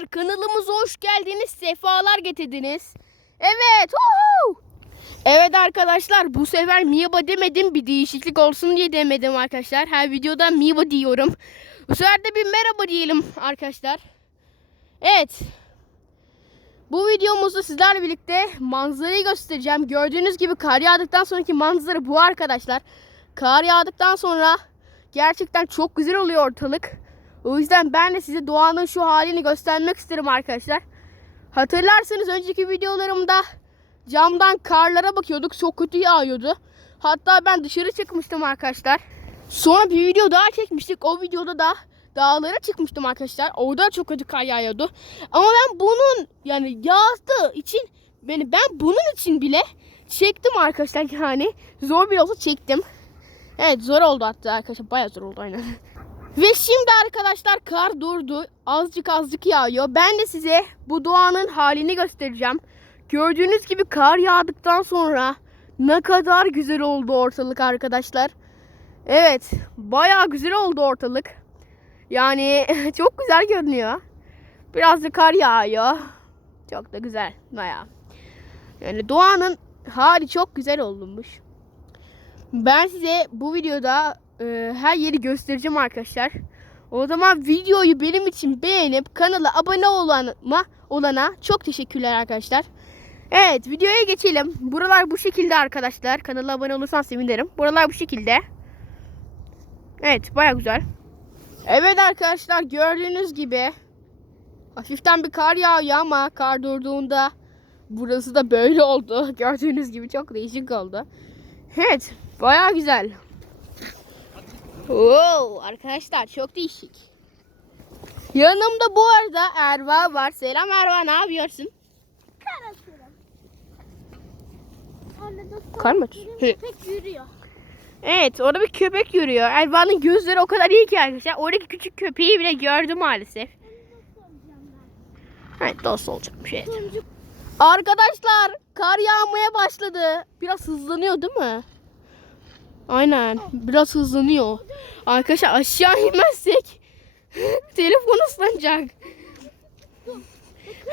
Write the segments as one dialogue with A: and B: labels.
A: arkadaşlar kanalımıza hoş geldiniz. Sefalar getirdiniz. Evet. uhu! Evet arkadaşlar bu sefer Miba demedim. Bir değişiklik olsun diye demedim arkadaşlar. Her videoda Miba diyorum. Bu sefer de bir merhaba diyelim arkadaşlar. Evet. Bu videomuzda sizlerle birlikte manzarayı göstereceğim. Gördüğünüz gibi kar yağdıktan sonraki manzara bu arkadaşlar. Kar yağdıktan sonra gerçekten çok güzel oluyor ortalık. O yüzden ben de size doğanın şu halini göstermek isterim arkadaşlar. Hatırlarsanız önceki videolarımda camdan karlara bakıyorduk. Çok kötü yağıyordu. Hatta ben dışarı çıkmıştım arkadaşlar. Sonra bir video daha çekmiştik. O videoda da dağlara çıkmıştım arkadaşlar. Orada çok kötü kar yağıyordu. Ama ben bunun yani yağdığı için beni ben bunun için bile çektim arkadaşlar yani. Zor bile olsa çektim. Evet zor oldu hatta arkadaşlar. Bayağı zor oldu aynen. Ve şimdi arkadaşlar kar durdu. Azıcık azıcık yağıyor. Ben de size bu doğanın halini göstereceğim. Gördüğünüz gibi kar yağdıktan sonra ne kadar güzel oldu ortalık arkadaşlar. Evet, bayağı güzel oldu ortalık. Yani çok güzel görünüyor. Biraz da kar yağıyor. Çok da güzel bayağı. Yani doğanın hali çok güzel olmuş. Ben size bu videoda e, her yeri göstereceğim arkadaşlar. O zaman videoyu benim için beğenip kanala abone olana, olana çok teşekkürler arkadaşlar. Evet videoya geçelim. Buralar bu şekilde arkadaşlar. Kanala abone olursan sevinirim. Buralar bu şekilde. Evet baya güzel. Evet arkadaşlar gördüğünüz gibi hafiften bir kar yağıyor ama kar durduğunda burası da böyle oldu. Gördüğünüz gibi çok değişik oldu. Evet baya güzel. Oo, arkadaşlar çok değişik. Yanımda bu arada Erva var. Selam Erva ne yapıyorsun?
B: Kar atıyorum. Orada da
A: Kar mı
B: köpek yürüyor.
A: Evet orada bir köpek yürüyor. Erva'nın gözleri o kadar iyi ki arkadaşlar. Oradaki küçük köpeği bile gördü maalesef. Evet dost olacakmış evet.
B: Turuncu
A: Arkadaşlar kar yağmaya başladı. Biraz hızlanıyor değil mi? Aynen biraz hızlanıyor. Arkadaşlar aşağı inmezsek telefon ıslanacak.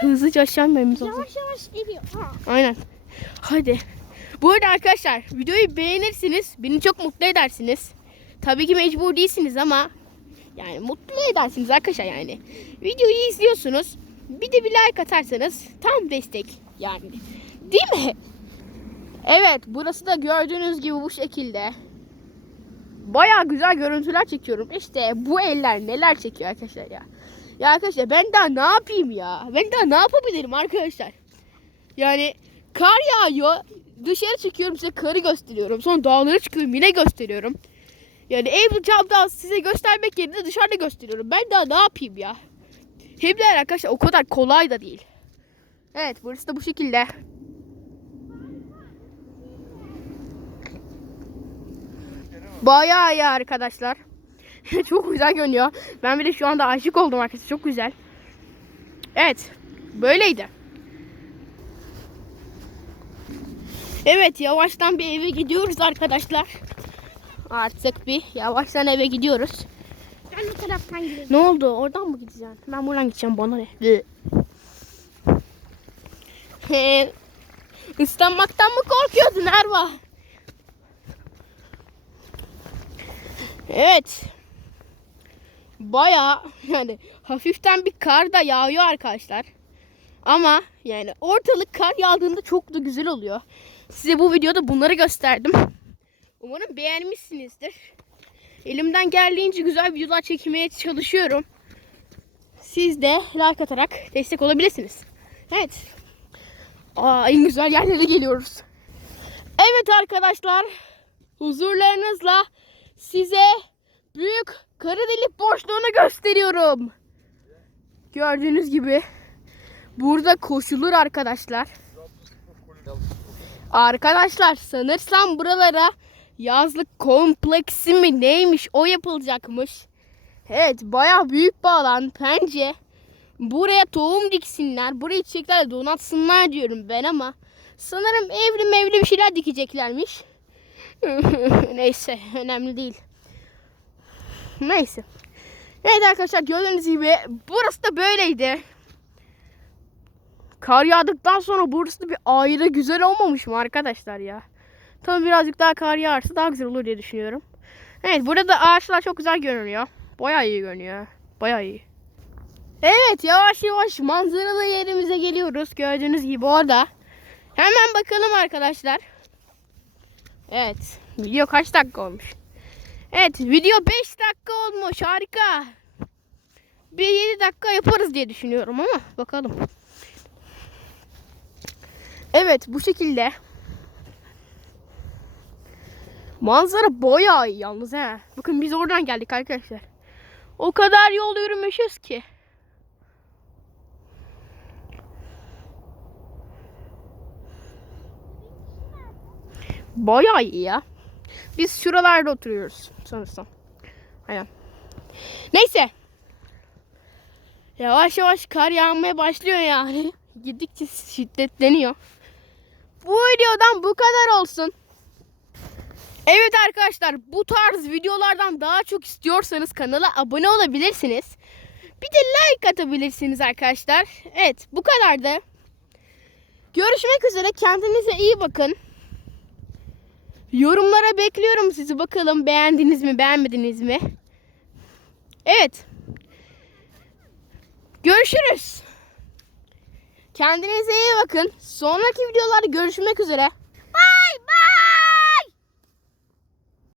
A: Hızlıca aşağı inmemiz lazım.
B: yavaş yavaş iniyor. Ha.
A: Aynen. Hadi. Bu arada arkadaşlar videoyu beğenirsiniz. Beni çok mutlu edersiniz. Tabii ki mecbur değilsiniz ama yani mutlu edersiniz arkadaşlar yani. Videoyu izliyorsunuz. Bir de bir like atarsanız tam destek yani. Değil mi? Evet burası da gördüğünüz gibi bu şekilde. Baya güzel görüntüler çekiyorum. İşte bu eller neler çekiyor arkadaşlar ya. Ya arkadaşlar ben daha ne yapayım ya? Ben daha ne yapabilirim arkadaşlar? Yani kar yağıyor. Dışarı çıkıyorum size karı gösteriyorum. Sonra dağlara çıkıyorum yine gösteriyorum. Yani ev camda size göstermek yerine dışarıda gösteriyorum. Ben daha ne yapayım ya? Hem de arkadaşlar o kadar kolay da değil. Evet burası da bu şekilde. Bayağı iyi arkadaşlar. çok güzel görünüyor. Ben bile şu anda aşık oldum arkadaşlar. Çok güzel. Evet. Böyleydi. Evet yavaştan bir eve gidiyoruz arkadaşlar. Artık bir yavaştan eve gidiyoruz.
B: Ben bu taraftan gireyim.
A: Ne oldu? Oradan mı gideceksin? Ben buradan gideceğim bana ne? Islanmaktan mı korkuyordun Erva? Evet. Baya yani hafiften bir kar da yağıyor arkadaşlar. Ama yani ortalık kar yağdığında çok da güzel oluyor. Size bu videoda bunları gösterdim. Umarım beğenmişsinizdir. Elimden geldiğince güzel videolar çekmeye çalışıyorum. Siz de like atarak destek olabilirsiniz. Evet. Aa, en güzel yerlere geliyoruz. Evet arkadaşlar. Huzurlarınızla size büyük kara delik boşluğunu gösteriyorum. Gördüğünüz gibi burada koşulur arkadaşlar. Arkadaşlar sanırsam buralara yazlık kompleksi mi neymiş o yapılacakmış. Evet baya büyük bir alan bence. Buraya tohum diksinler. Burayı çiçeklerle donatsınlar diyorum ben ama sanırım evli mevli bir şeyler dikeceklermiş. Neyse önemli değil. Neyse. Evet arkadaşlar gördüğünüz gibi burası da böyleydi. kar yağdıktan sonra burası bir ayrı güzel olmamış mı arkadaşlar ya? Tabii birazcık daha kar yağarsa daha güzel olur diye düşünüyorum. Evet burada da ağaçlar çok güzel görünüyor. Bayağı iyi görünüyor. Bayağı iyi. Evet yavaş yavaş manzaralı yerimize geliyoruz. Gördüğünüz gibi orada. Hemen bakalım arkadaşlar. Evet. Video kaç dakika olmuş? Evet video 5 dakika olmuş. Harika. Bir 7 dakika yaparız diye düşünüyorum ama bakalım. Evet bu şekilde. Manzara bayağı iyi yalnız he. Bakın biz oradan geldik arkadaşlar. O kadar yol yürümüşüz ki. Bayağı iyi ya. Biz şuralarda oturuyoruz sanırsam. Aynen. Neyse. Yavaş yavaş kar yağmaya başlıyor yani. Gittikçe şiddetleniyor. Bu videodan bu kadar olsun. Evet arkadaşlar bu tarz videolardan daha çok istiyorsanız kanala abone olabilirsiniz. Bir de like atabilirsiniz arkadaşlar. Evet bu kadardı. Görüşmek üzere kendinize iyi bakın. Yorumlara bekliyorum sizi bakalım beğendiniz mi beğenmediniz mi? Evet. Görüşürüz. Kendinize iyi bakın. Sonraki videolarda görüşmek üzere.